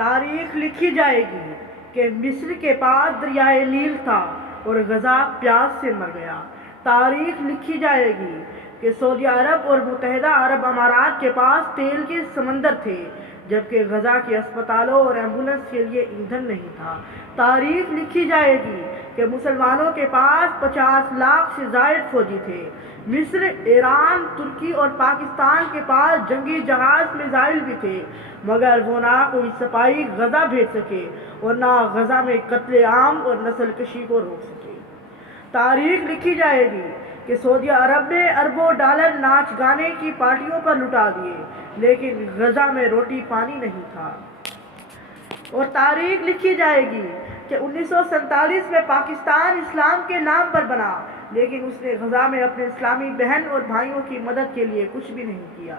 تاریخ لکھی جائے گی کہ مصر کے پاس دریائے نیل تھا اور غزہ پیاس سے مر گیا۔ تاریخ لکھی جائے گی کہ سعودی عرب اور متحدہ عرب امارات کے پاس تیل کے سمندر تھے، جبکہ غزہ کے اسپتالوں اور ایمبولینس کے لیے ایندھن نہیں تھا۔ تاریخ لکھی جائے گی کہ مسلمانوں کے پاس 50 لاکھ سے زائد فوجی تھے۔ مصر، ایران، ترکی اور پاکستان کے پاس جنگی جہاز میزائل بھی تھے، مگر وہ نہ کوئی سپاہی غزہ بھیج سکے اور نہ غزہ میں قتل عام اور نسل کشی کو روک سکے۔ تاریخ لکھی جائے گی کہ سعودی عرب نے اربوں ڈالر ناچ گانے کی پارٹیوں پر لٹا دیے، لیکن غزہ میں روٹی پانی نہیں تھا۔ اور تاریخ لکھی جائے گی کہ 1947 میں پاکستان اسلام کے نام پر بنا، لیکن اس نے غزہ میں اپنے اسلامی بہن اور بھائیوں کی مدد کے لیے کچھ بھی نہیں کیا۔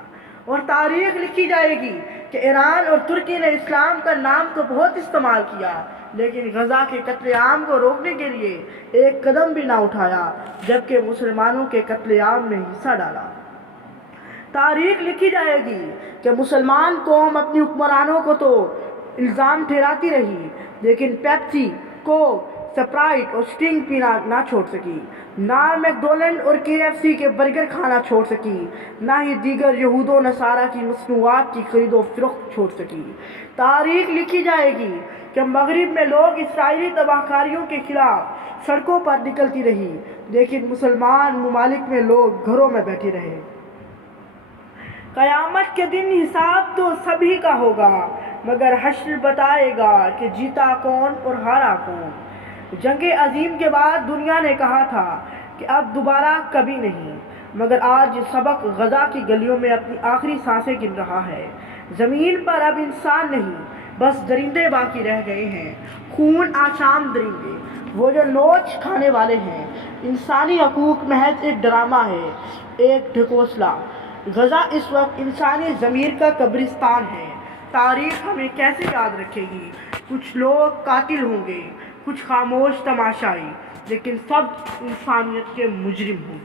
اور تاریخ لکھی جائے گی کہ ایران اور ترکی نے اسلام کا نام تو بہت استعمال کیا، لیکن غزہ کے قتل عام کو روکنے کے لیے ایک قدم بھی نہ اٹھایا، جبکہ مسلمانوں کے قتل عام میں حصہ ڈالا۔ تاریخ لکھی جائے گی کہ مسلمان قوم اپنی حکمرانوں کو تو الزام ٹھہراتی رہی، لیکن پیپسی، کوک، سپرائٹ اور سٹنگ پینا نہ چھوڑ سکی، نہ میکڈونلڈ اور KFC کے برگر کھانا چھوڑ سکی، نہ ہی دیگر یہود و نصارہ کی مصنوعات کی خرید و فروخت چھوڑ سکی۔ تاریخ لکھی جائے گی کہ مغرب میں لوگ اسرائیلی تباہ کاریوں کے خلاف سڑکوں پر نکلتی رہی، لیکن مسلمان ممالک میں لوگ گھروں میں بیٹھے رہے۔ قیامت کے دن حساب تو سبھی کا ہوگا، مگر حشر بتائے گا کہ جیتا کون اور ہارا کون۔ جنگ عظیم کے بعد دنیا نے کہا تھا کہ اب دوبارہ کبھی نہیں، مگر آج یہ سبق غزہ کی گلیوں میں اپنی آخری سانسیں گن رہا ہے۔ زمین پر اب انسان نہیں، بس درندے باقی رہ گئے ہیں، خون آشام درندے، وہ جو نوچ کھانے والے ہیں۔ انسانی حقوق محض ایک ڈرامہ ہے، ایک ڈھکوسلا۔ غزہ اس وقت انسانی ضمیر کا قبرستان ہے۔ تاریخ ہمیں کیسے یاد رکھے گی؟ کچھ لوگ قاتل ہوں گے، کچھ خاموش تماشائی، لیکن سب انسانیت کے مجرم ہوں گے۔